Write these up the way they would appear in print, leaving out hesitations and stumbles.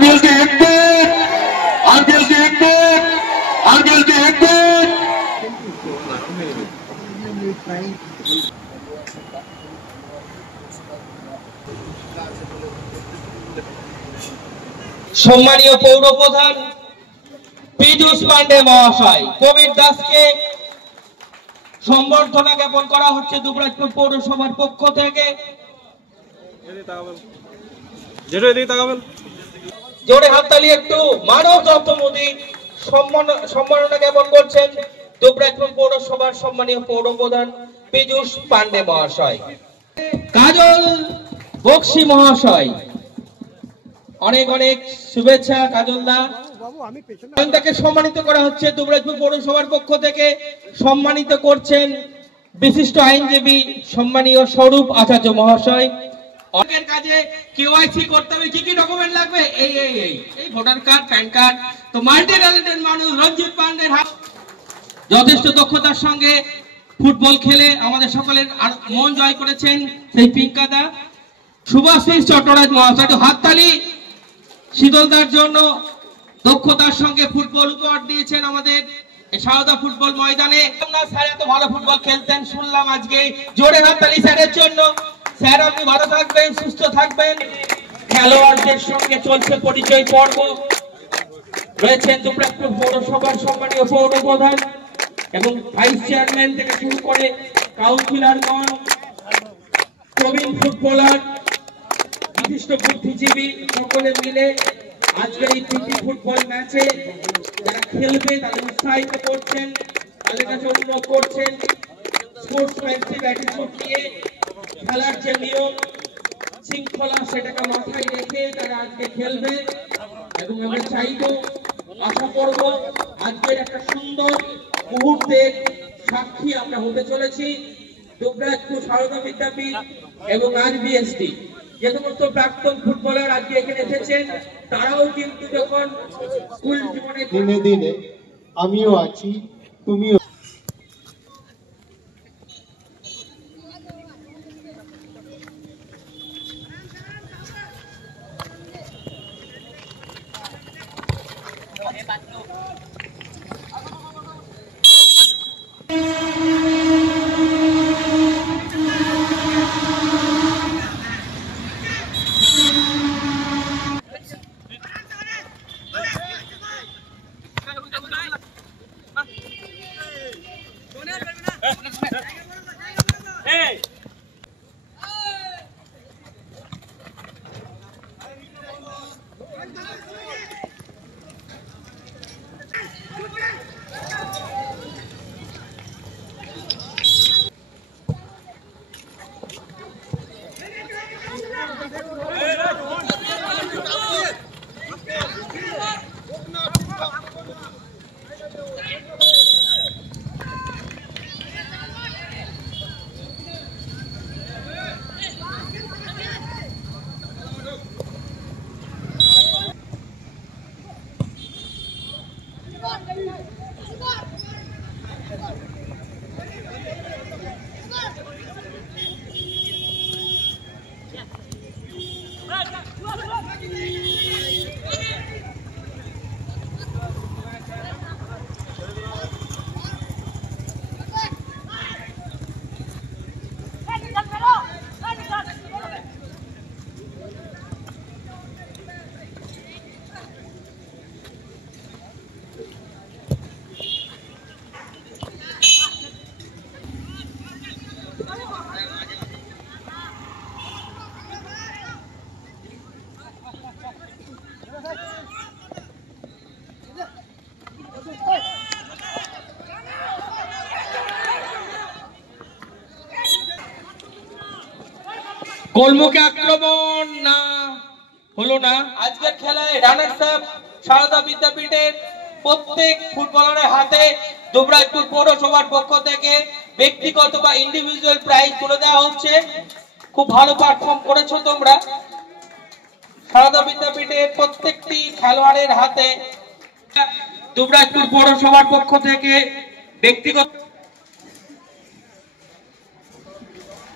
Uncle के एक minute, uncle के एक मिनट, अंकल के एक मिनट। সম্মানীয় পৌর প্রধান পীযূষ পান্ডে মহাশয় কবির দাসকে সম্বর্ধনা জ্ঞাপন করা হচ্ছে দুবরাজপুর পৌরসভার পক্ষ থেকে। জোরে হাততালি একটু। মানব দত্ত মোদী সম্মাননা জ্ঞাপন করছেন দুবরাজপুর পৌরসভার সম্মানীয় পৌর প্রধান পীযূষ পান্ডে মহাশয়। কাজল বক্সি মহাশয় অনেক অনেক শুভেচ্ছা। কাজলদা তাকে সম্মানিত করা হচ্ছে দুবরাজপুর পৌরসভার পক্ষ থেকে। সম্মানিত করছেন বিশিষ্ট আইনজীবী সম্মানীয় স্বরূপ আচার্য মহাশয়। অনেকের কাজে কেওয়াইসি করতে হবে, কি কি ডকুমেন্ট লাগবে? এই ভোটার কার্ড, প্যান কার্ড। তো মাল্টি ট্যালেন্টেড মানুষ রঞ্জিত পান্ডের যথেষ্ট দক্ষতার সঙ্গে ফুটবল খেলে আমাদের সকলের মন জয় করেছেন সেই পিঙ্কাদা। শুভাশিস চট্টরাজ মহাশয় হাততালি। শীতলদার জন্য দক্ষতার সঙ্গে ফুটবল উপহার দিয়েছেন আমাদের সারদা ফুটবল ময়দানে। স্যার এত ভালো ফুটবল খেলতেন শুনলাম আজকে। জোরে হাততালি স্যারের জন্য। স্যার আপনি ভালো থাকবেন, সুস্থ থাকবেন। খেলোয়াড়দের সঙ্গে চলছে পরিচয় পর্ব। রয়েছেন দুবরাজপুর পৌরসভার সম্মানীয় পৌর প্রধান এবং ভাইস চেয়ারম্যান থেকে শুরু করে কাউন্সিলরগণ, প্রবীণ ফুটবলার, বিশিষ্ট বুদ্ধিজীবী সকলে মিলে আজকের এই প্রীতি ফুটবল ম্যাচে যারা খেলবে তাদের উৎসাহিত করছেন, তাদের কাছে অনুরোধ করছেন স্পোর্টসম্যানশিপ অ্যাটিটিউড নিয়ে খেলার যে নিয়ম শৃঙ্খলা সেটাকে মাথায় রেখে তারা আজকে খেলবে। এবং আমরা চাইব, আশা করব আজকের একটা সুন্দর মুহূর্তের সাক্ষী আমরা হতে চলেছি। দুবরাজপুর সারদা বিদ্যাপীঠ এবং RBSD যে সমস্ত প্রাক্তন ফুটবলার আজকে এখানে এসেছেন তারাও কিন্তু যখন স্কুল জীবনে দিনে দিনে আমিও আছি, তুমিও। গোলমুখে আক্রমণ না হলো না। আজকের খেলায় রানার্স আপ সারদা বিদ্যাপীঠের প্রত্যেক ফুটবলারের হাতে দুবরাজপুর পৌরসভার পক্ষ থেকে ব্যক্তিগত বা ইন্ডিভিজুয়াল প্রাইজ তুলে দেওয়া হচ্ছে। খুব ভালো পারফর্ম করেছো তোমরা। সারদা বিদ্যাপীঠের প্রত্যেকটি খেলোয়াড়ের হাতে দুবরাজপুর পৌরসভার পক্ষ থেকে ব্যক্তিগত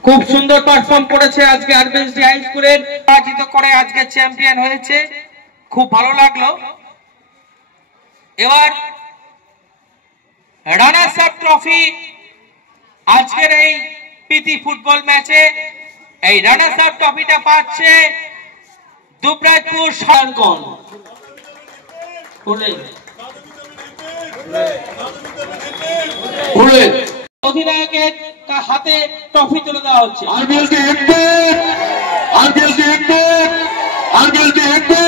খুব সুন্দর পারফর্ম করেছে আজকে RBSD হাই স্কুলের পরাজিত করে আজকে চ্যাম্পিয়ন হয়েছে। খুব ভালো লাগলো। এবার রানার্স আপ ট্রফি আজকের এই প্রীতি ফুটবল ম্যাচে এই রানার্স আপ ট্রফিটা পাচ্ছে দুবরাজপুর সারগণ। অধিনায়কের হাতে ট্রফি তুলে দেওয়া হচ্ছে। আরবিএলকে 1 পয়েন্ট, আরবিএলকে 1 পয়েন্ট, আরবিএলকে 1 পয়েন্ট।